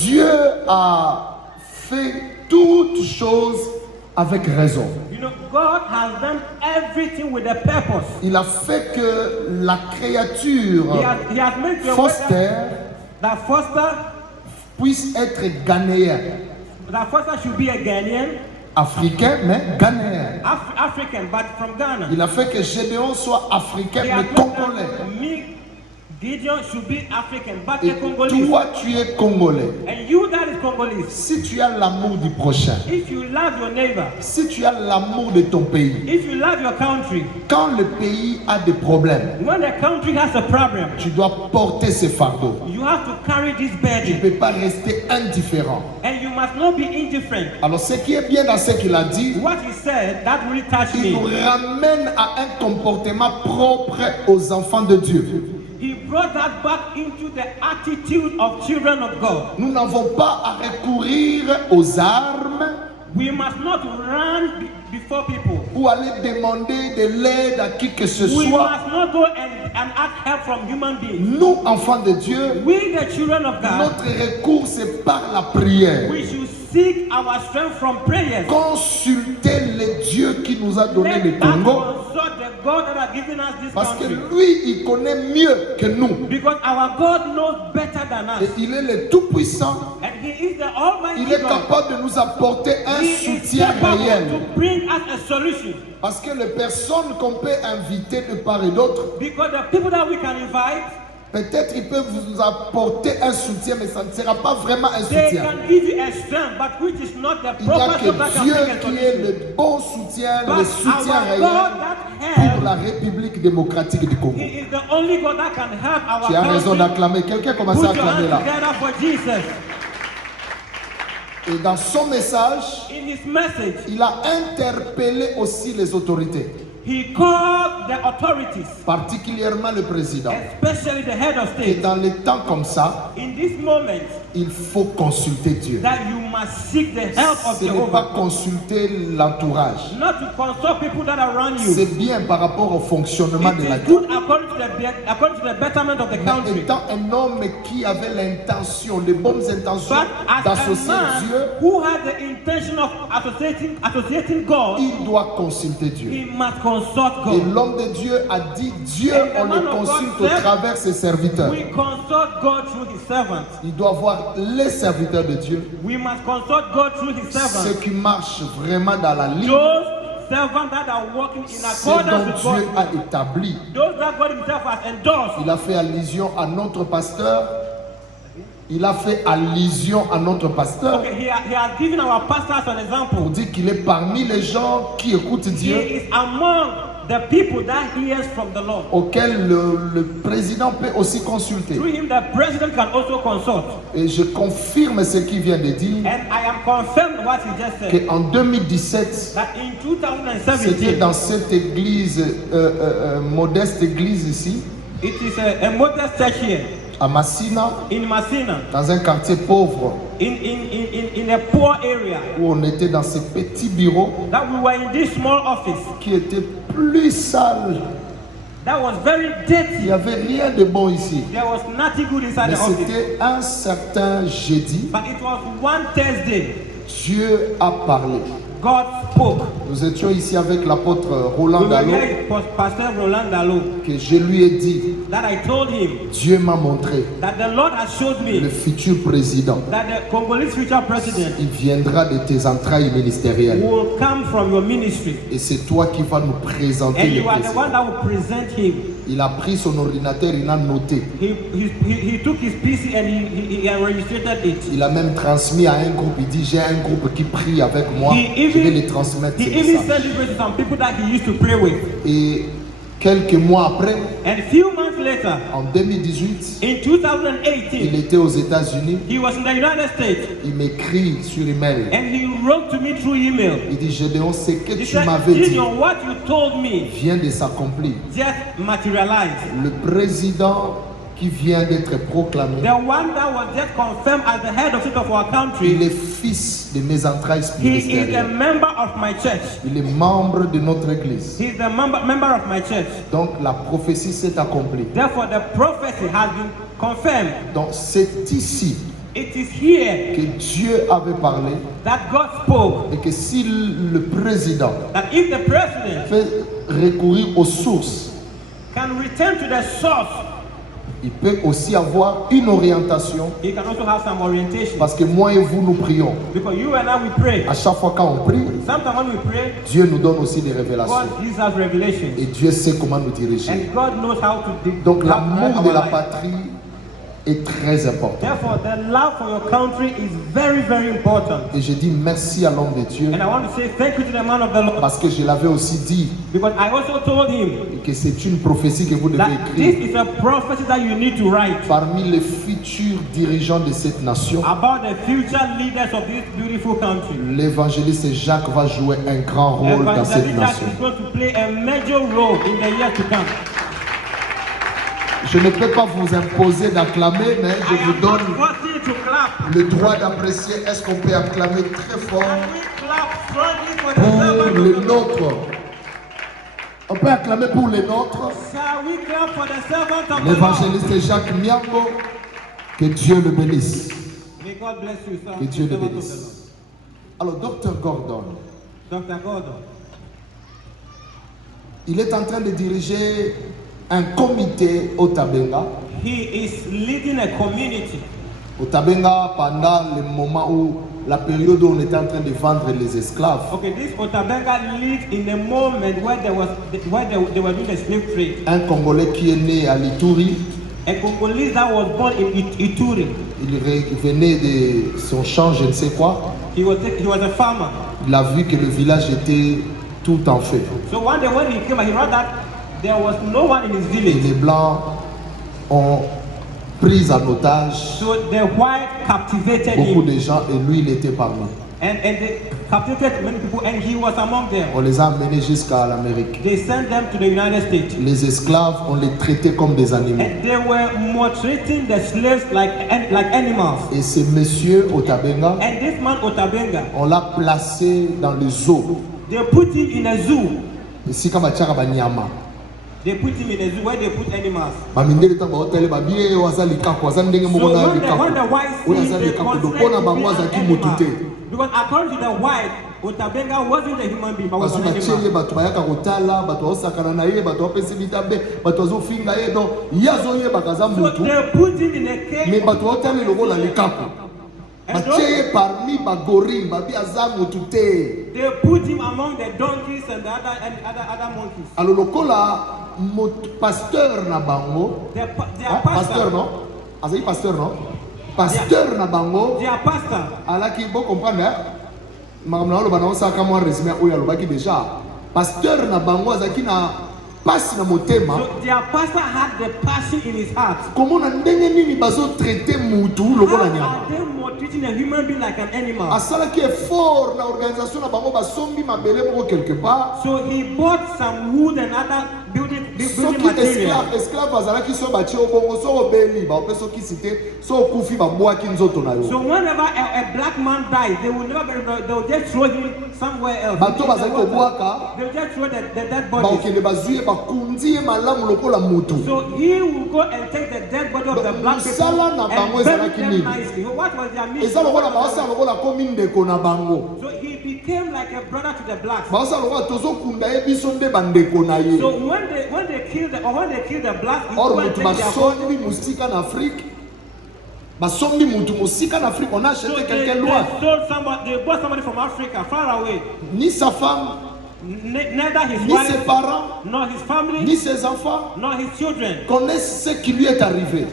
Dieu a fait toutes choses avec raison. You know, God has done everything with a purpose. Il a fait que la créature He has made the way Foster that Foster puisse être ghanéen, should be a Ghanaian, africain, mais ghanéen. African, but from Ghana. Il a fait que Gédéon soit africain, He mais has made congolais. me, Gideon, should be African, but Et a Congolese. toi, tu es congolais. And you that is Congolese. Si tu as l'amour du prochain, If you love your neighbor, si tu as l'amour de ton pays, if you love your country, quand le pays a des problèmes, when the country has a problem, tu dois porter ce fardeau. you have to carry this Tu ne burden. peux pas rester indifférent. And you must not be indifferent. Alors, ce qui est bien dans ce qu'il a dit, What he said, that really touched il nous me. ramène à un comportement propre aux enfants de Dieu. He brought that back into the attitude of children of God. Nous n'avons pas à recourir aux armes We must not run before people. ou aller demander de l'aide à qui que ce We soit. must not go and ask help from human beings. Nous, enfants de Dieu, We, the children of God, notre recours, c'est par la prière. we should seek our strength from prayers. Consulter le Dieu qui nous a donné le Let us Congo, consult the God that has given us this parce que country. lui, il connaît mieux que nous. Because our God knows better than Et us. il est le Tout-Puissant. And He is the Almighty Il est God. capable de nous apporter un He is soutien capable réel. to bring us a solution. Parce que les personnes qu'on peut inviter de part et d'autre, Because the people that we can invite, peut-être ils peuvent vous apporter un soutien, mais ça ne sera pas vraiment un they soutien. can give you a strength, but which is not the Il n'y a proper stuff that que can Dieu bring a qui est solution. le bon soutien, But le soutien our réel God that pour helps, la République démocratique du Congo. He is the only God that can help our Tu as raison country. d'acclamer. Quelqu'un commence à Put your acclamer hands là. together for Jesus. Et dans son message, In his message, il a interpellé aussi les autorités, he called the authorities, particulièrement le président. especially the head of Et state, dans les temps comme ça, in this moment, il faut consulter Dieu. that you must seek the help of Ce n'est pas Jehovah. consulter l'entourage. Not to consult people that are around you. C'est bien par rapport au fonctionnement It de la is vie. good according to the betterment of the Mais country. étant un homme qui avait l'intention, les bonnes intentions But as a d'associer man Dieu, who had the intention of associating God, il doit consulter Dieu. he must consult Et God. l'homme de Dieu a dit, Dieu, And the on man le of God consulte au said, travers ses serviteurs. We consult God through his servants. Il doit voir les serviteurs de Dieu, We must consult God through his ceux servants. qui marchent vraiment dans la ligne, Those servants that are working in ce accordance dont with Dieu God. a établi. Those that God himself has endorsed. Il a fait allusion à notre pasteur. Il a fait allusion à notre pasteur Okay, he has given our pastors an pour example. dire qu'il est parmi les gens qui écoutent He Dieu, is among the people that hears from the Lord. auquel le président peut aussi consulter. Through him, the president can also consult. Et je confirme ce qu'il vient de dire, And I am confirmed what he just said. qu'en 2017, That in c'était 2017, dans cette église, modeste église ici, it is a modest church here à Massina, in Masina, dans un quartier pauvre, in a poor area, où on était dans ces petits bureaux that we were in this small office qui étaient plus sales. that was very Il dirty. n'y avait rien de bon ici. There was nothing good inside Mais the office. c'était un certain jeudi, But it was one Thursday, Dieu a parlé. God spoke. Nous étions ici avec l'apôtre Roland We were Gallo, here with Pastor Roland Dallo, que je lui ai dit, that I told him Dieu m'a montré that the Lord has showed le me futur président. that the Congolese future president Il viendra de tes entrailles ministérielles. will come from your ministry. Et c'est toi qui vas nous présenter And le you are the président. one that will present him. Il a pris son ordinateur, il a noté. He took his PC and he registered it. Il a même transmis à un groupe. Il dit, j'ai un groupe qui prie avec moi. He Je vais even- les transmettre He ces even messages. sent it to some people that he used to pray with. Et quelques mois après, And few months later, en 2018, in il 2018, était aux États-Unis. he was in the United States Il m'écrit sur email. and he wrote to me through email. Il dit, Gédéon, ce que He tu said, m'avais dit Gideon, what you told me vient de s'accomplir. just materialized. Le président qui vient d'être proclamé, The one that was just confirmed as the head of state of our il country, est fils de mes entrailles he is a ministérielles. member of my church. Il est membre de notre église. He is the member of my church. Donc la prophétie s'est accomplie. Therefore, the prophecy has been confirmed. Donc c'est ici It is here que Dieu avait parlé that God spoke et que si le président that if the president fait recourir aux sources, can return to the source, il peut aussi avoir une orientation. he can also have some orientation. Parce que moi et vous, nous prions. Because you and I, we pray. À chaque fois quand on prie, Sometimes when we pray, Dieu nous donne aussi des révélations. God gives us revelations. Et Dieu sait comment nous diriger. And God knows how to Donc how to l'amour guide de our la life. patrie est très important. Therefore, the love for your country is very, very important. Et je dis merci à l'homme de Dieu And I want to say thank you to the man of the Lord. parce que je l'avais aussi dit Because I also told him que c'est une prophétie que vous devez that this écrire is a prophecy that you need to write parmi les futurs dirigeants de cette nation. about the future leaders of this beautiful country. L'évangéliste Jacques va jouer un grand rôle dans cette Evangelist Jack nation. is going to play a major role in the years to come. Je ne peux pas vous imposer d'acclamer, mais je I vous am not donne forcing you to clap. le droit d'apprécier. Est-ce qu'on peut acclamer très fort Can we clap strongly for the pour servant les of the Lord? nôtres? On peut acclamer pour les nôtres. Shall we clap for the servant of the Lord? L'évangéliste Jacques Miambo, que Dieu le bénisse. May God bless you, sir. Que Dieu le Servant of the bénisse. Alors, Dr Gordon, Lord. Dr. Gordon, il est en train de diriger un comité au Tabenga. he is leading a community. Au Tabenga, pendant le moment où la période où on était en train de vendre les esclaves. Okay, this Otabenga lived in a moment where they were doing the slave trade. Un Congolais qui est né à l'Ituri, A Congolese that was born in Ituri. il venait de son champ, je ne sais quoi. He was a farmer. Il a vu que le village était tout en feu. So one day when he came, he heard that there was no one in his Et village. les Blancs ont pris en otage So the white captivated beaucoup him, de gens et lui, il était parmi. and they captivated many people, and he was among them. On les a amenés jusqu'à l'Amérique. They sent them to the United States, Les esclaves, on les traitait comme des animaux. and they were maltreating the slaves like animals. Et ce monsieur Otabenga, And this man Otabenga, on l'a placé dans le zoo. they put him in a zoo. Ici, comme batiaka banyama. They put him in a zoo where they put animals. Bamindeli tango hoteli babie waza likaku waza ndenge So moko na when the likaku. white Oyo see, aza they likaku consider dokona him bango to be azaki an mutu animal. te. Because according to the white, Otabenga wasn't a human being, but was Baso an batieli animal. bato bayaka kotala, bato osakana na ye, bato opesi bitabe, bato azofinga ye donc ye azoyebaka aza So mutu. they put him in a cage. Mais bato otali lokola likaku. And Batie ye parmi bagorille, babi aza mutu te. they put him among the donkeys and the other monkeys. Alors lokola pasteur na bango, Their pasteur pastor, non? Azali pasteur non? Pasteur na bango, their pastor, alaki bo comprendre makambo na oloba na osaka mwa résumé oyo alobaki déjà pasteur na bango azalaki na pasi na motema so their pastor had the passion in his heart. komona ndenge nini bazotraite mutu lokola How nyama. are they maltreating a human being like an animal? Asalaki effort na organisation na bango basombi mabele moko quelque part. So he bought some wood and other building Soki material. esclave azalaki so batie obongo so obeli baopesa okisi te so okufi babwaki nzoto na So yo. whenever a black man dies, they will never bury him. They will just throw him somewhere else. Bato In the bazali water. kobwaka They will just throw the dead body. baokende bazwi ye bakundi ye malamu lokola mutu. So he will go and take the dead body of the black people Musala na bango and bury ezalaki them nini? nicely. What was their mission? Eza lokola baosala lokola komi ndeko na bango. So he became like a brother to the blacks. baosala lokola tozokunda ye biso nde bandeko na ye. So when they kill the blacks, he Or go and mutu take their body. basombi musika na Afrique. Basombi mutu musika na Afrique. On a So acheté they quelqu'un loin. bought somebody from Africa, far away. Ni sa femme, Neither his ni ses wife, parents, nor his family, ni ses enfants nor his children connaissent ce qui lui est arrivé.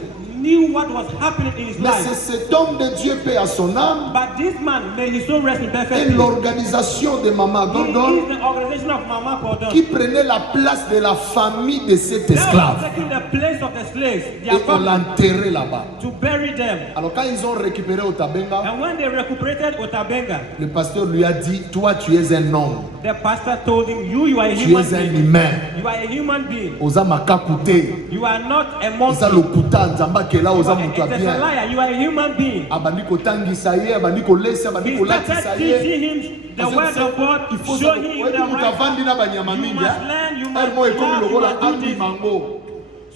knew what was happening in his Mais c'est life. cet homme de Dieu, paix à son âme, But this man, may his soul rest in et perfect peace. l'organisation de Mama He Gordon is the organization of Mama Gordon. qui prenait la place de la famille de cet They were esclave. taking the place of the slaves, Et their on family, l'a enterré là-bas. to bury them. Alors quand ils ont récupéré Otabenga, And when they recuperated Otabenga, le pasteur lui a dit, toi tu es un homme, the pastor told him, you are a tu human es un being. humain. You are a human being. Oza makakute, You are not a oza monkey. lokuta nzamba kela You oza are mutu a bien. liar. You are a human being. Abandi kotangisa ye, abandi kolesa, abandi He kolatisa started ye. teaching him the word of God, Il faut showing him the mutu right avandi na banyama You mingi. must learn, you must Elmo ekomi love, you lokola must do andi this. mango.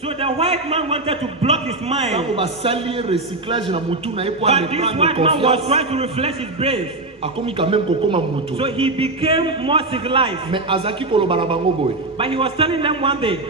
So the white man wanted to block his mind. Tango basali recyclage na mutu na epo But this reprendre white man was confiance. trying to refresh his brains. Akomi quand même kokoma mutu. So he became more civilized. Mais azaki koloba na bango boy. But he was telling them one day,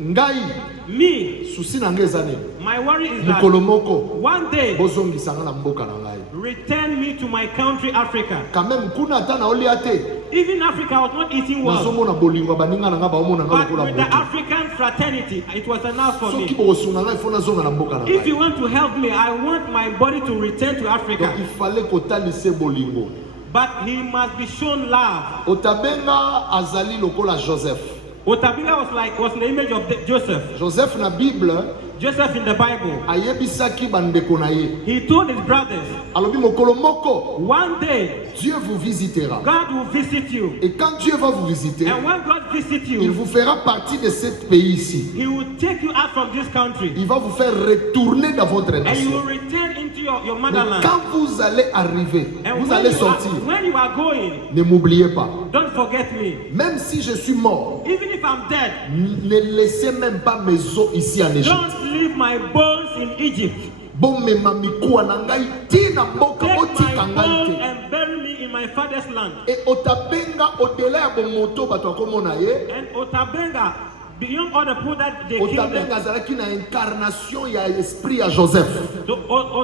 Ngai me, susi na ngai zane. my worry is that Mukolo moko one day, bozongisa nga na mboka na ngai. return me to my country, Africa. Quand même kuna ata na olia te. Even Africa was not eating well. Nazomona bolingo baninga na nga baomona nga But lokola with the moto. African fraternity, it was enough for Soki me. bokosuna ngai fona zonga na mboka na If ngai. you want to help me, I want my body to return to Donc Africa. il fallait kotalise bolingo. But he must be shown love. Otabenga azali lokola Joseph. Otabinga was the image of Joseph. Joseph na Bible Joseph in the Bible. ayebisaki bandeko na ye. He told his brothers, Alobi mokolo moko one day Dieu vous visitera. God will visit you. Et quand Dieu va vous visiter, And when God visits il you, vous fera partie de ce pays ici. He will take you out from this country. Il va vous faire retourner dans votre And you will nation. return into your Mais motherland. quand vous allez arriver, And vous allez sortir. when you are going, Ne m'oubliez pas. don't forget me. Même si je suis mort, Even if I'm dead, ne laissez même pas mes os ici en Égypte. don't leave my bones in Egypt. Bomema mikuwa na ngai tina mboka Take otika my ngai bones te. and bury me in my father's land. Et otabenga au-delà ya bomoto bato akomona ye. And Otabenga, beyond all the people that they killed them, Otabenga azalaki na incarnation ya esprit ya Joseph. so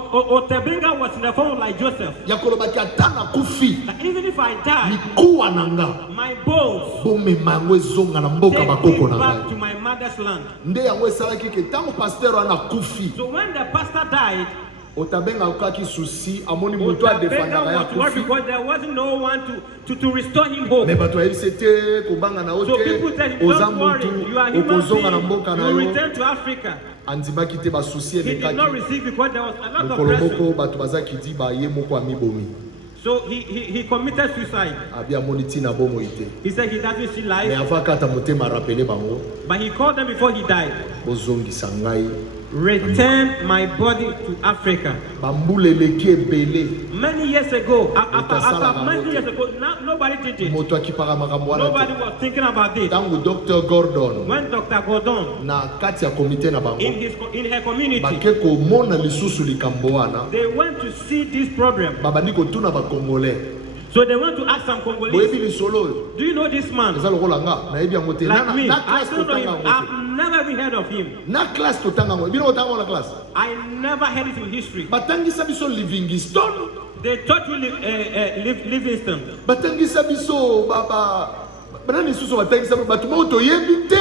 Otabenga was in the form like Joseph. Ya kolobaki ata nakufi That even if I die, mikuwa na nga my bones bomema yango ezonga na mboka take bakoko me na back ngai. to my mother's land. Nde yango esalaki ke ntango pasteur wana akufi, So when the pastor died, Otabenga akokaki susi amoni moto Otabenga adefendaka ya was worried kufi. because there wasn't no one to restore him hope. Me bato ayebisi te kobanga na yo So te people tell him, oza don't worry, mutu you are human okozonga na being, mboka na you will yo. return to Africa. Andimaki te basusi He did not elekaki. receive because there was a lot of Mokolo pressure. moko bato bazaki di ba ye moko amibomi. So he committed suicide. Abi amoni tina bomoi te. He said he doesn't see Me life, avant kata motema rappele bango but he called them before he died. bozongisa ngai. Return my body to Africa. Bambule eleki ebele. Many years ago, after many years ago, nobody did it. Moto akipaka makambo wana Nobody te. was thinking about it. Tango Dr. Gordon When Dr. Gordon, na kati ya komite na bango in her community, bake komona lisusu likambo wana they went to see this problem. babandi kotuna bakongolais So they went to ask some Congolese, boyebi lisolo oyo do you know this man? eza lokola nga nayebi yango te Like me, na I classe don't know totanga him. yango I've never even heard of him. te na classe totanga yango bino otanga na classe I never heard it in history. batangisa biso Livingstone They taught you Livingston. batangisa biso banani lisusu batangisa bato moko toyebi te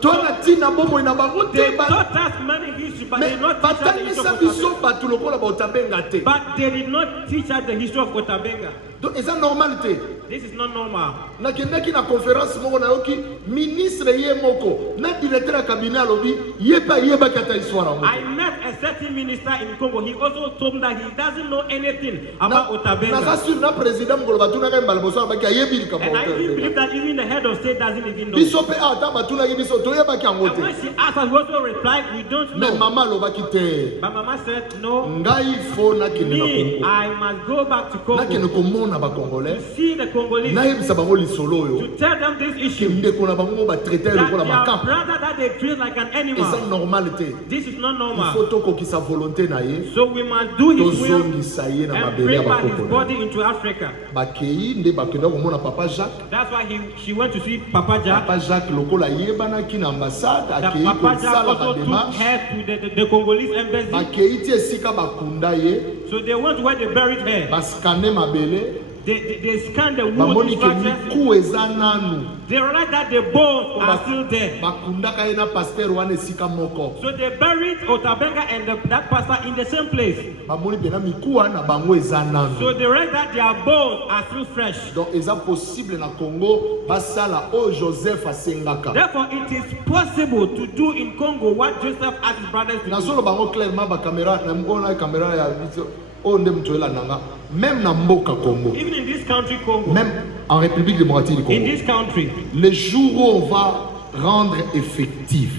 twana ntina bomoi na bango te They taught us many history, but they did not teach us the history batangisa of biso Otabenga. bato lokola baotabenga te But they did not teach us the history of Otabenga. donc eza normal te. This is not normal. Nakendaki na conférence moko nayoki ministre ye moko na directeur ya cabinet alobi ye pa yebaki ata histoire yango I met a certain minister in Congo. He also told me that he doesn't know anything about naza Otabenga. sur na président mokolo batunaka mbala boso abaki ayebi likambo And I even Otabenga. believe that even the head of state doesn't even know. biso mpe ata batunaki biso toyebaki yango And when te she asked us, we also replied, we don't me know. mama alobaki te But Mama said, no, ngai fo nakende na me, Congo I must go back to nakende Congo komona bakongolais to see the Congolese, nayebisa bango lisolo oyo to tell them this ke issue. ndeko na bango batraite That lokola their makapu brother that they treat like an eza animal. normal te This is not fo normal. tokokisa volonté na ye So we must do his will tozongisa ye na and mabele ya bring back his bakoko na ye. body into Africa. bakei nde bakenda komona papa Jacques. That's why she went to see Papa Jack. Papa Jacques lokola yebanaki na ambassade That akei Papa Jack kosala also took badémarche her to the Congolese embassy. bakei ti esika bakunda ye So they went where they buried her. baskane mabele They scanned the wood bamoni ke structures. miku eza nanu They realized that the bones are still there. bakundaka ye na paster wana esika moko So they buried Otabenga and that pastor in the same place. bamoni mpena miku wana bango eza So nanu they realized that their bones are still fresh. donc eza possible na Congo basala oyo Joseph asengaka Therefore, it is possible to do in Congo what Joseph asked his brothers to do. nazolo bango clairement bakamera na mbona kamera ya video oyo nde moto oyelandanga même na mboka Congo Even in this country, Congo, même en République démocratique du in Congo this country, les jours où on va rendre effectif,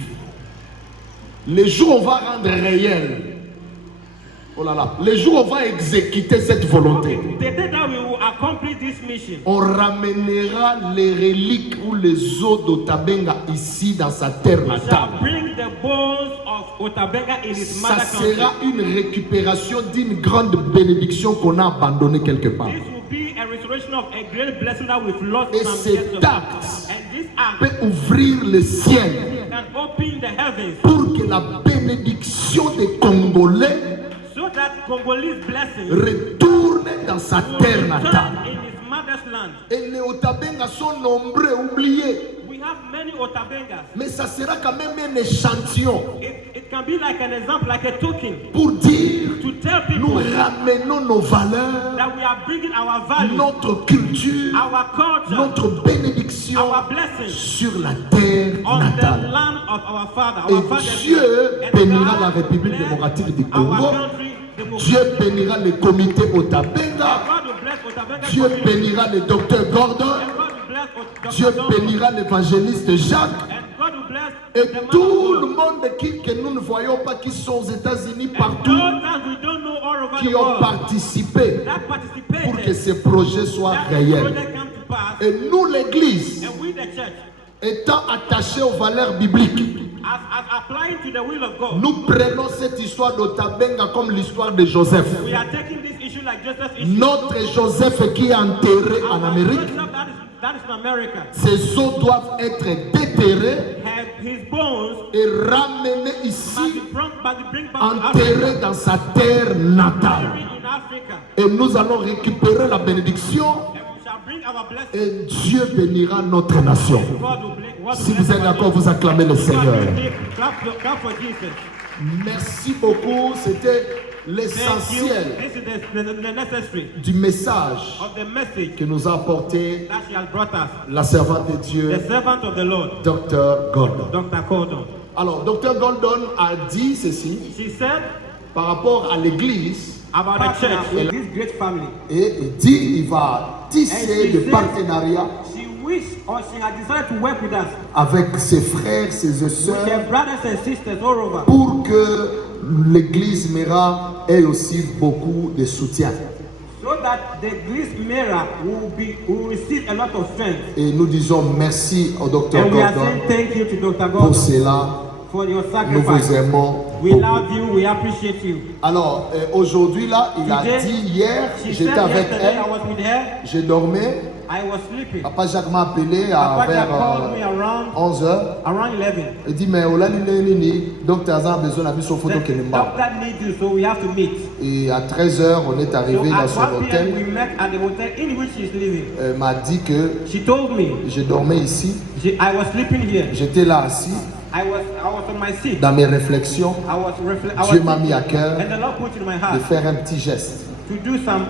les jours où on va rendre réel, oh là là, les jours où on va exécuter cette volonté, the day that we will accomplish this mission, on ramènera les reliques ou les os d'Otabenga ici dans sa terre We natale. shall bring the bones of Otabenga in his Ça mother country. sera une récupération d'une grande bénédiction qu'on a abandonnée quelque part. This will be a restoration of a great blessing that we've lost Et some cet years ago. acte And this act peut ouvrir le ciel can open the heavens pour que la bénédiction des Congolais so that Congolese blessings retourne dans sa will terre return natale. in his mother's land. Et les Otabenga sont nombreux, oubliés. We have many Otabengas. Mais ça sera quand même un échantillon It can be like an example, like a token, pour dire to tell nous people ramenons nos valeurs, that we are bringing our values, notre culture, our culture, notre bénédiction our blessings sur la terre on the natale. land of our father, Et our father's Dieu land. And bénira God la République bless démocratique du our Congo. country, Dieu bénira le comité Otabenga. God will bless Otabenga Dieu community. bénira le docteur Gordon. And God will bless Dr. Dieu Gordon. bénira l'évangéliste Jacques. And God will bless Et the man tout of le God. monde que nous ne voyons pas, qui sont aux États-Unis, And partout, those that we don't know all over qui the ont world participé that pour que participated, ce projet soit that réel. project come to pass, Et nous, l'Église, and we the church, étant attachés aux valeurs bibliques, as applying to the will of God, nous prenons cette histoire d'Otabenga comme l'histoire de Joseph. we are taking this issue like Joseph's issue. Notre Joseph qui est enterré en Our Amérique, Joseph that is in America, ses os doivent être déterrés his bones et ramenés must ici, be bring back to Africa, enterrés dans sa terre natale. buried in Africa, Et nous allons récupérer la bénédiction and we shall bring our blessings. et Dieu bénira notre nation. God will bless. God Si will vous êtes bless d'accord, our vous acclamez le nation. Seigneur. Clap for Jesus. Merci beaucoup. C'était Thank you. l'essentiel This is the necessary du message of the message que nous a apporté that she has brought us. la servante de The Dieu, servant of the Lord, Dr. Gordon. Dr. Gordon. Alors, Dr. Gordon a dit ceci She said par rapport à l'église about the church with this great family. et il dit il va tisser And des she partenariats She wished or she had decided to work with us, avec ses frères, ses with sœurs, their brothers and sisters all over, pour que l'église Mera ait aussi beaucoup de soutien. so that the Greece mirror will receive a lot of strength. Et nous disons merci au docteur And we are Gordon saying thank you to Dr. pour Gordon cela. for your Nous vous sacrifice. aimons We beaucoup. love you, we appreciate you. Alors, aujourd'hui là, il a Today, dit hier, She j'étais said avec yesterday I elle, was with her, je dormais. I was sleeping. Papa Jacques m'a appelé à Papa Jack vers called me around 11h. around 11. Il dit, mais Olani Nini, docteur Azar a besoin de son photo The qui doctor needs you, so we have to meet. Et à 13h, on est So arrivé dans at son 1 p.m. hôtel. we met at the hotel in which she's living. Elle m'a dit que She told me je dormais ici. I was sleeping here. J'étais là assis I was on my seat. dans mes réflexions Dieu m'a mis à cœur and the Lord put in my de heart faire un petit geste. to do some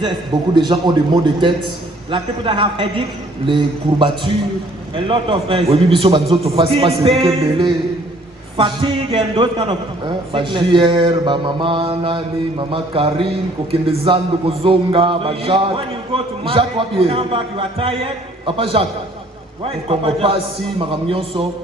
gest. Beaucoup de gens ont des maux de tête, Like people that have headache, les courbatures. a lot of Oui, biso banzoto passe Skin pas c'est pain. que belé. fatigue and those kind of Ba sickness. JR, ba mama nani, mama Karine, kokende zando kozonga, ba When Jacques. you go to Jacques market, wapi? you come back, you are tired. Papa Jacques. Why is Kongo Papa Jack? pasi makambo nyonso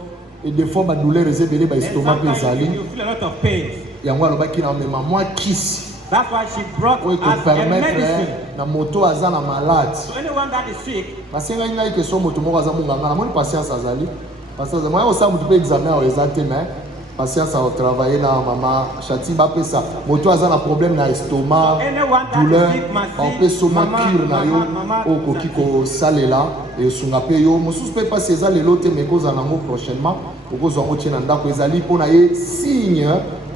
et des fois ba douleur ezebele ba And estomac pe sometimes ezali. you feel a lot of pain. Yango alobaki na mema mwa kisi. That's why she brought Oyo us a kopermettre medicine. na moto aza na malade. So anyone that is sick, Basengai ngai ke so moto moko aza monganga na moni patience azali. Patience moi osala moto pe examen o ezate mais patience a travailler na mama Chati ba pesa moto aza na problème na estomac anyone that douleur is sick must on see peut soma mama, cure na yo mama, okoki kosalela esunga pe yo mosusu mpe pasi eza lelo te mais kozala nango prochainement okozwa yango tie na ndako ezali mpo na ye signe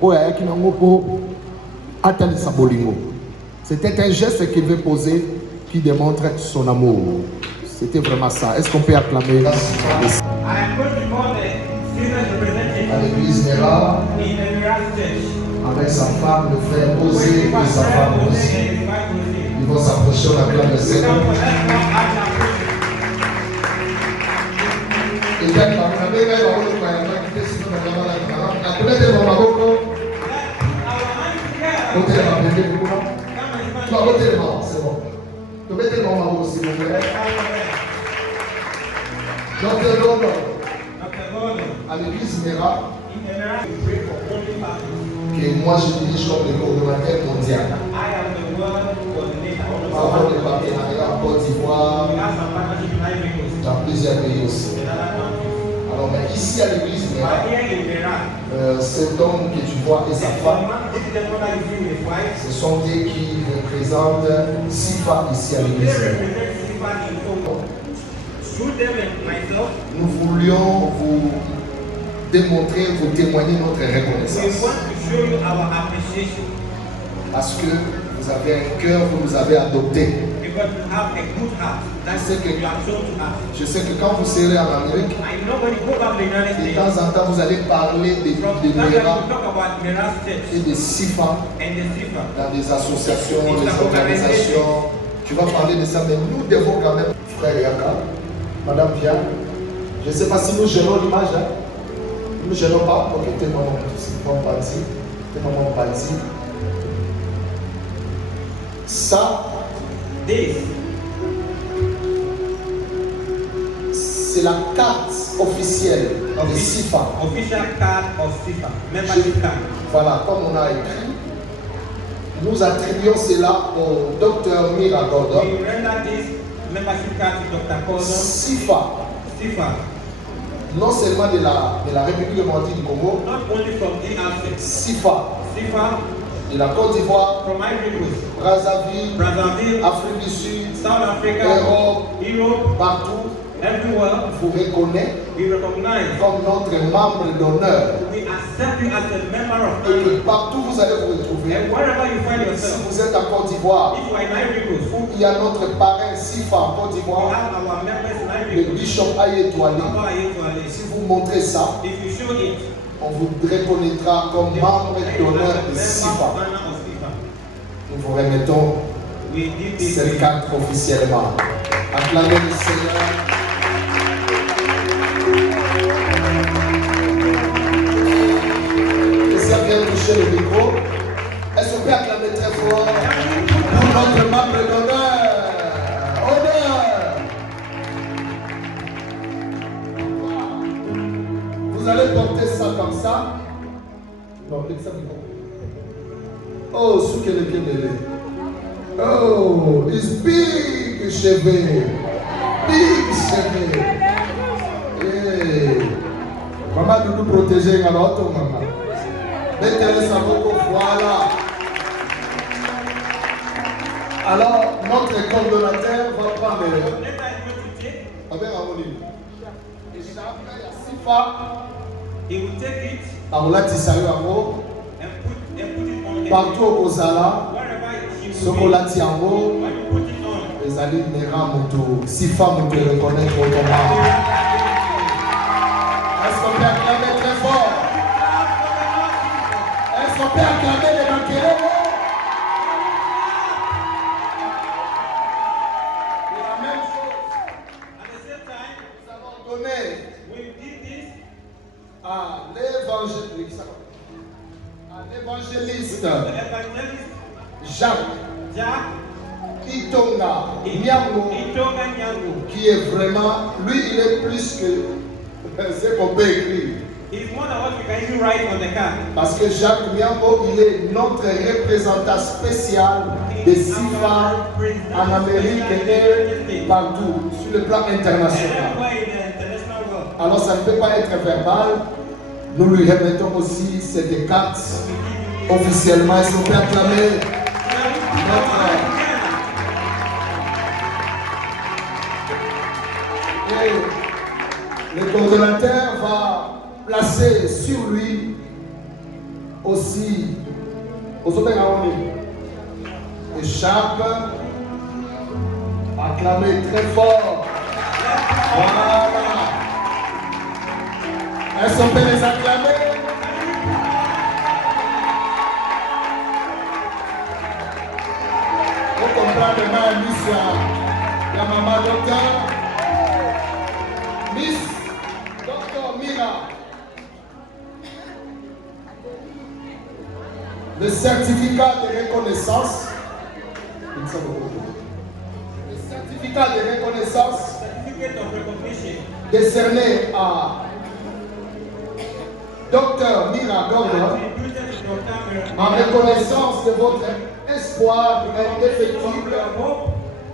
oyo ayaki nango mpo atalisa bolingo. C'était un geste qu'il veut poser qui démontre son amour. C'était vraiment ça. Est-ce qu'on peut acclamer I am going to call the senior representative à l'église Mera in the Mirage Church. avec sa femme, le frère Osé With et sa Pastor femme Jose aussi. and his wife Jose. Ils vont s'approcher, on acclame le Seigneur. Come for us now as our prayer. Et bien, on a bien fait, on va quitter sinon on va la connaître dans Marocco. Côté de la bébé, du coup, non? Non, côté de maman, c'est bon. Tu mettez dans Marocco, s'il vous plaît. Docteur Gordon, à l'église Mera, que moi je dirige comme le coordonnateur mondial. Par rapport aux partenariats en Côte d'Ivoire, dans plusieurs pays aussi. Alors ici à l'église, But here in Mera, cet homme que tu vois et sa femme, this is the one that you see with his wife. ce sont des qui représentent Sifa ici à They l'église. represent Sifa in Congo. Through them and myself, Nous voulions vous démontrer, vous témoigner notre we reconnaissance. want to show you our appreciation Parce que vous avez un cœur, vous nous avez adoptés. because you have a good heart. That's C'est que- what you have shown to us. Je sais que quand vous serez en Amérique, I know when you go back to the United de States, temps en temps, vous allez parler de from time to time Mera you talk about Mera's church et de Sifa and the Sifa. dans des associations, des organisations. Tu vas parler de ça, mais nous devons quand même, frère Yaka, Madame Pia, je ne sais pas si nous gênons l'image. Hein? Nous ne gênons pas. Ok, t'es maman, t'es maman parti. Ça, This c'est la carte officielle de Sifa. official card of Sifa, membership card. Voilà, comme on a écrit, nous attribuons cela au docteur Mira Gordon. We render this membership card to Dr. Gordon Sifa, Sifa, non seulement de la République démocratique du Congo, not only from DRC, Sifa Sifa de la Côte d'Ivoire, from Ivory Coast, Brazzaville, Brazzaville, Afrique du Sud, South Africa, Europe, partout, everywhere. vous reconnaît We recognize, comme notre membre d'honneur. we accept you as a member of Et que honor. partout vous allez vous retrouver. And wherever you find Si yourself, vous êtes en Côte d'Ivoire, if you are in Ivory Coast, où il y a notre parrain Sifa en Côte we d'Ivoire, have our members in le Ivory Coast. bishop Ayetouali. Papa Ayetouali. Si vous montrez ça, If you show it, on vous reconnaîtra comme membre d'honneur de Sifa. Nous vous remettons We did this. cette carte officiellement. Acclamez le Seigneur. Et ça vient toucher le micro. Est-ce qu'on peut acclamer très fort pour notre membre d'honneur? Honneur! Vous allez porter ça comme ça. Non, laissez ça micro. Oh, ce que le pied de lait. Oh, it's big chevet. Big chevet. Hey. Maman doit nous protéger à l'autre maman. Mettez-le sa beaucoup, voilà. Alors, notre coordonnateur va prendre le. Avec un livre. Et chaque Sifa, He will take it par là, tu sais, amour. and put it on the Partout au Kozala, wherever it will Sokola be. Tiango, When you put it on, les alliés Mera Moto, Sifa Moto reconnaître autrement. Est-ce qu'on peut acclamer très fort? Est-ce qu'on peut acclamer les Makelele? Et la même chose, at the same time, nous avons donné we did this à l'évangéliste the evangelist Jacques Jack Itonga Nyango, Itonga Nyango. qui est vraiment, lui il est plus que ce qu'on peut écrire. He's more than what we can even write on the card. Parce que Jacques Nyango, il est notre représentant spécial de Sifa en Amérique et partout, sur le plan And international. everywhere in the international world. Alors ça ne peut pas être verbal. Nous lui remettons aussi cette carte officiellement. Est-ce qu'on peut acclamer notre... Et le coordonnateur va placer sur lui aussi écharpe, acclamez très fort. Voilà. Est-ce qu'on peut les acclamer? Vous comprenez ma mission. La maman docteur. Miss Docteur Mira. Le certificat de reconnaissance. Le certificat de reconnaissance Certificate of recognition. décerné à Docteur Mira Gordon Attributed to Dr. Mira. en reconnaissance de votre espoir indéfectible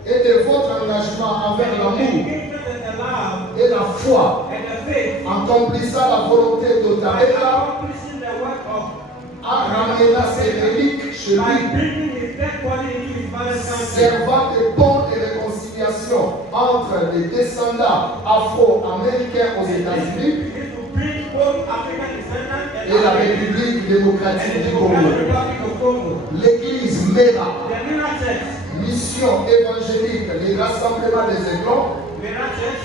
et de votre engagement envers l'amour Engagement and the love et la foi and the faith, accomplissant la volonté by d'Otabeka, accomplishing the work of, a ramené ses reliques chez by lui, bringing his dead body into his father's country, servant de pont et réconciliation entre les descendants afro-américains aux États-Unis is to bring both African descendants and et la African République démocratique and the du Congo. Democratic Republic of Congo. L'Église MERA, The Mira Church, mission évangélique, les rassemblements des éclons Mira Church,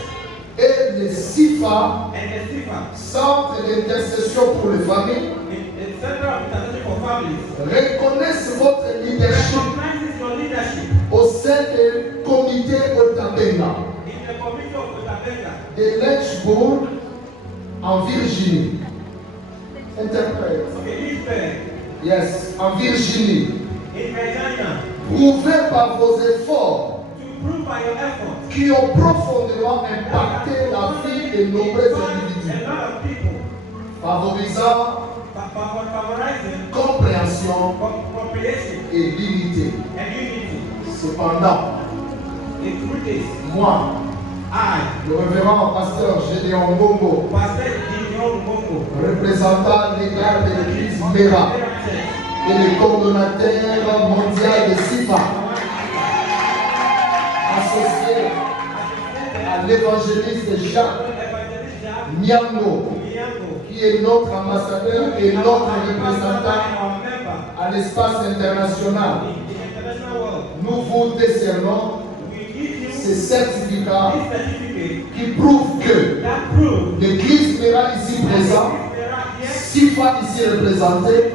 et les SIFA, and the SIFA, centre d'intercession pour les familles, the Center of Intercession for Families, reconnaissent votre leadership recognizes your leadership au sein du comité Otabenga in the committee of Otabenga de Lynchburg en Virginie. Interprète. Okay, Israel, Yes, en Virginie. in Virginia, Prouvez par vos efforts to prove by your efforts qui ont profondément impacté la vie de nombreux a individus, lot of people favorisant favorizing compréhension comprehension et l'unité. and unity. Cependant, The truth is, moi, I, le révérend pasteur Gédéon Bongo, Pastor Gideon Mbongo, représentant légal de l'église MERA Mira Church, et le coordonnateur mondial de SIFA, associé à l'évangéliste Jacques Evangelist Jack Miango, Miyango, qui est notre ambassadeur et notre représentant our member à l'espace international. in the international world. Nous vous décernons We give you ces certificats this certificate qui prouvent que that proves l'église MERA ici présente, SIFA ici représenté,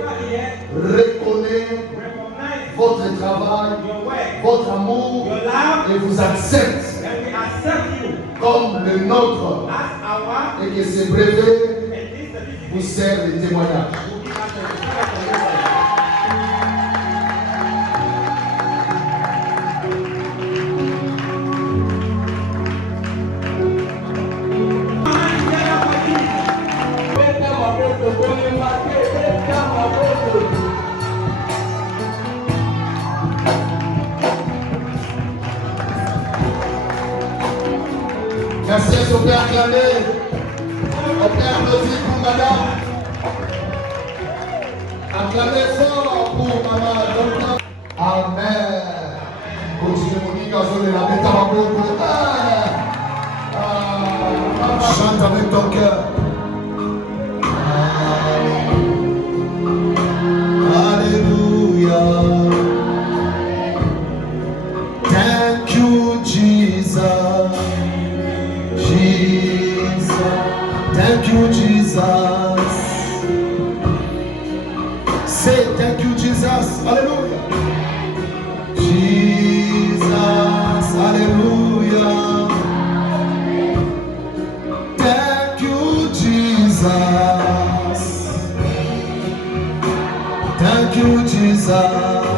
reconnaît recognize votre travail, your work, votre amour your love, et vous accepte and we accept you comme le nôtre as our, et que ces brevets and this certificate vous servent de témoignage. will give us a Merci au Père acclamé, au Père applaudi pour madame. Acclamez fort pour maman. Amen. Continuez mon gars, la bête à ma bouche. Chante avec ton cœur. Alléluia. Thank you, Jesus. Jesus. Thank you, Jesus. Say thank you, Jesus. Hallelujah. Jesus. Hallelujah. Thank you, Jesus. Thank you, Jesus.